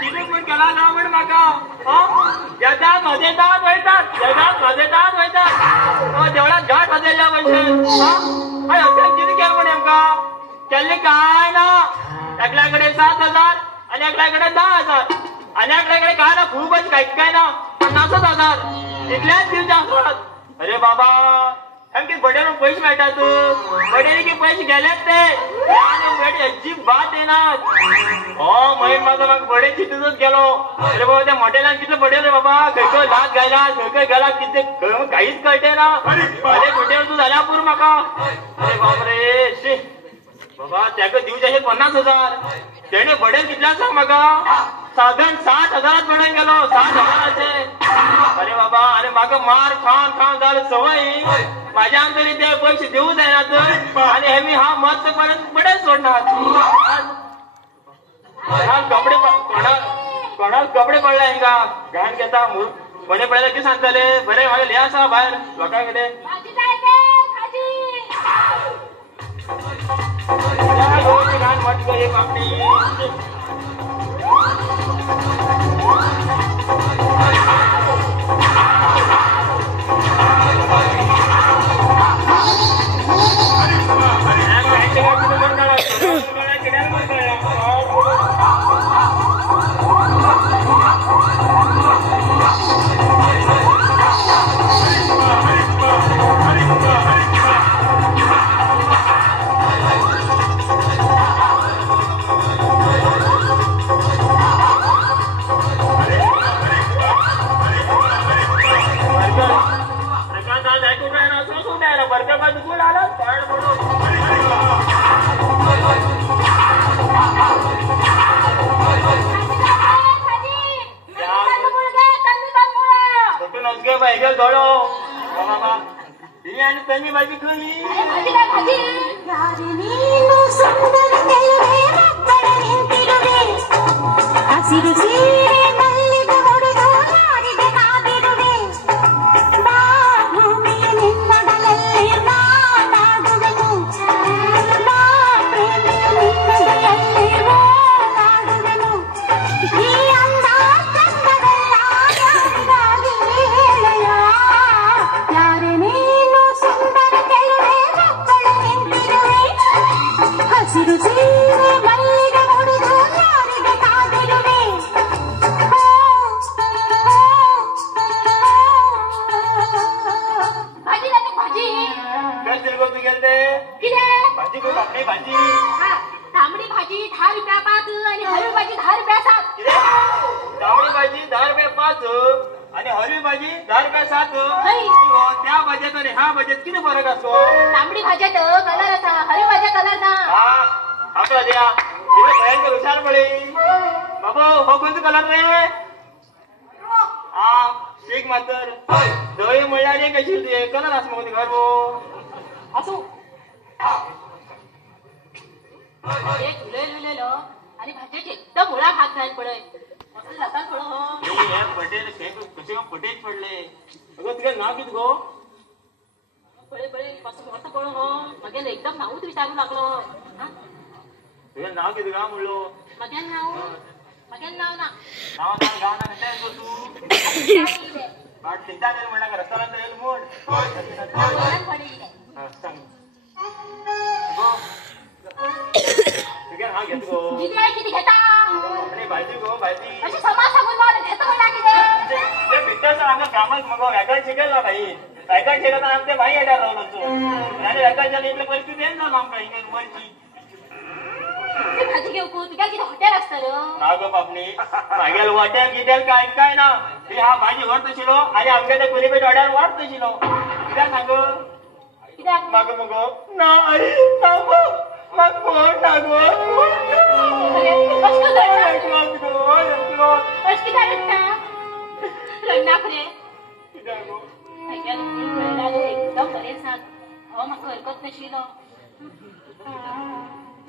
तिथून पण केला ना म्हण माका जगात मजेदार वयतात जगात मजेदार वयतात देवळात घाट वाजयला म्हणतात अशा किती केलं म्हणे नेमका केल्ले काय ना एकल्याकडे 7,000 आणि एकल्याकडे 10,000 आणि एकल्याकडे काय ना खूपच काय ना 50,000 इतल्याच दिवसात अरे बाबा आणखी बड्याला पैसे भेटतात बड्याने की पैसे गेलेत ते आणि बडे अजिबात येणार हो मग माझा मग बडे तिथूनच गेलो अरे बाबा त्या हॉटेलात किती बडे रे बाबा खैको लाच गायला खैको गेला किती काहीच कळते ना अरे कुठे तू झाल्या पूर माका अरे बापरे शी बाबा त्याकडे दिवस असे 50,000 त्याने बडेल कितल्या सांग माका साधारण 60,000 पडून गेलो 60,000 अरे बाबा अरे मागं मार खाऊन खाऊन झालं सवय माझ्या अंतरी ते पैसे देऊ जाईना तर आणि हे मी हा मस्त पर्यंत बडेच सोडणार कपडे कोणाला कपडे पडले का घाण घेता बरे पडले की सांगताले बरे माझे लिहा असा बाहेर लोकांकडे घाण मट करे बापडी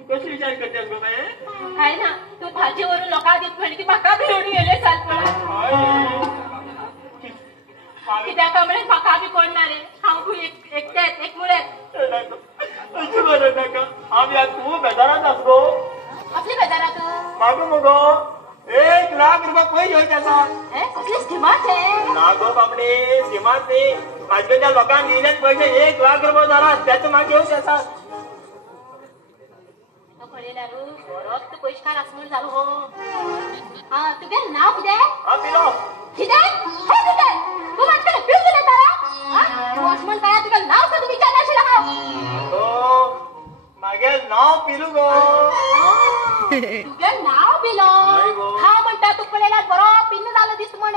कशी विचार करतेस गो बाई? काय ना तू भाजीवरून लोका देत म्हणे की मका भिडून गेले चाल कित्याक म्हणे मका बी कोणणारे हांव एकट्यात एक मुळ्यात अशी बरं नका आम्ही आज खूप बेजारात असतो. कसली बेजारात मागो मगो एक ₹1,00,000 पैसे होते असतात. कसली स्टिमार्ट आहे ना गो बापडे श्रीमात नाही माझ्या लोकांनी दिलेत पैसे ₹1,00,000 झाला त्याचं मागे येऊ असतात. परत पैसे काय असं म्हणून झालं हो हा तुझे नाव किती हा पिलो किती तू माझ्याकडे पिऊ दिले तारा वॉचमन काय तुझं नाव तर तुम्ही विचारलं का हो मागे नाव पिलू गो तुझे नाव पिलो हा म्हणता तू कळेला बरं पिन्न झालं दिस म्हण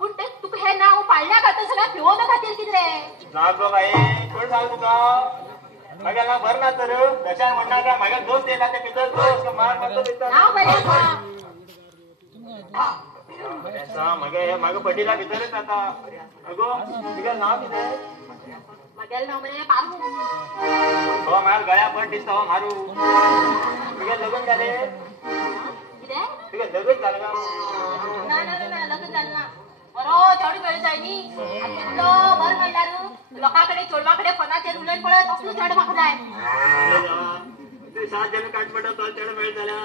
पण ते तू हे नाव पाळण्या करता सगळ्या पिओन खातील किती रे ना गो बाई कोण सांग तुका माझ्या नाव भर ना तर कशा म्हणणार का माझ्या दोस्त येला ते पितर दोस्त मार म्हणतो नाव बरे माग पटीला भितरच आता अगो तुझं नाव किती मगेल नाव म्हणे पारू हो माझ्या गळ्या पण दिसतो हो मारू तुझं लग्न झाले तुझं लग्न झालं का ना लग्न झालं ना बरो तेवढी वेळ जायनी बर म्हणणार लोकांकडे चोडवाकडे पणाचे रुलन पडत असलं चढ माग जाय 7 जण काट पडत चढ वेळ झाला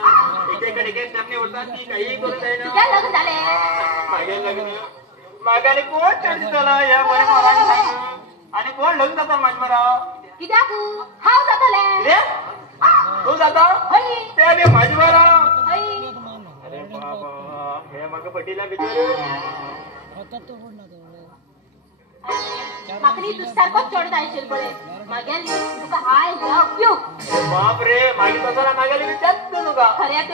एकेकडे एक टपणे उडतात ती काही करू जाय ना लग्न झाले मागे लग्न मागाने कोण चढ झाला या बरे मला सांग आणि कोण लग्न जातात माझ्या कित्याक तू हाव जातले तू जाता होय ते मी माझ्यावर होय अरे बाबा हे मग पटीला बिचार मागणी तू सारखं चढ जायशील पडे मागेल तुका आय लव्ह यू बाप रे मागे तसं मागायला विचारत तुका खऱ्यात